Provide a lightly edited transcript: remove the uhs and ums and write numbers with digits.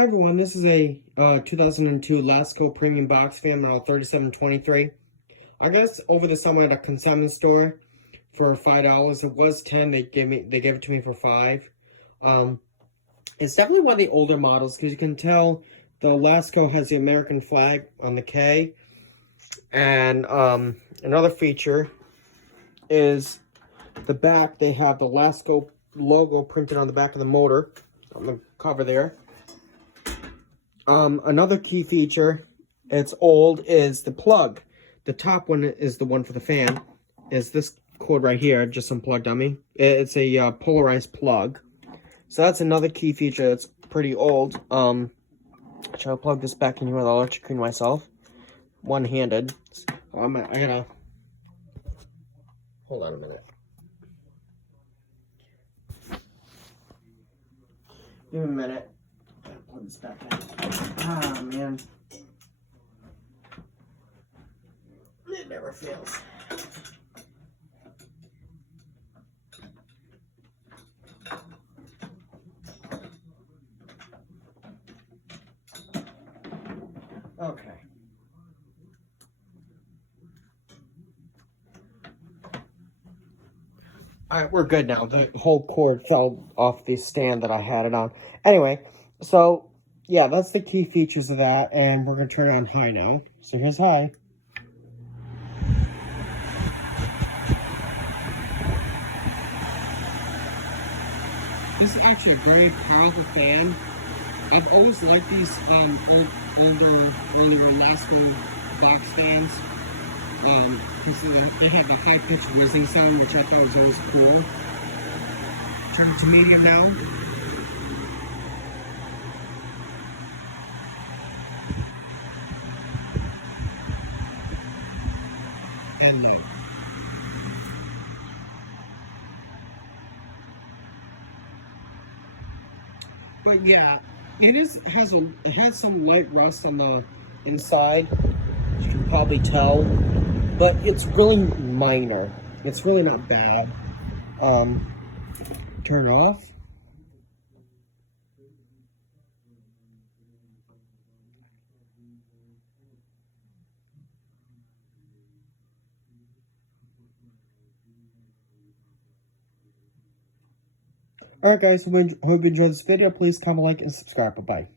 Hi everyone, this is a 2002 Lasko premium box fan model 3723. I guess over the summer at a consignment store for $5. It was 10. They gave it to me for 5. It's definitely one of the older models because you can tell the Lasko has the American flag on the K. And another feature is the back. They have the Lasko logo printed on the back of the motor on the cover there. Another key feature, it's old, is the plug. The top one is the one for the fan. Is this cord right here, just unplugged on me. It's a polarized plug. So that's another key feature that's pretty old. I'll try to plug this back in here with electric myself. One-handed. I gotta... Hold on a minute. Give me a minute. Plug this back in. Ah, man. It never fails. Okay. Alright, we're good now. The whole cord fell off the stand that I had it on. Anyway, so, yeah, that's the key features of that, and we're going to turn it on high now. So here's high. This is actually a very powerful fan. I've always liked these earlier Lasko box fans. Because they have the high-pitched whizzing sound, which I thought was always cool. Turn it to medium now. And low. But yeah, it has some light rust on the inside, as you can probably tell. But it's really minor. It's really not bad. Turn it off. Alright guys, hope you enjoyed this video. Please comment, like, and subscribe. Bye-bye.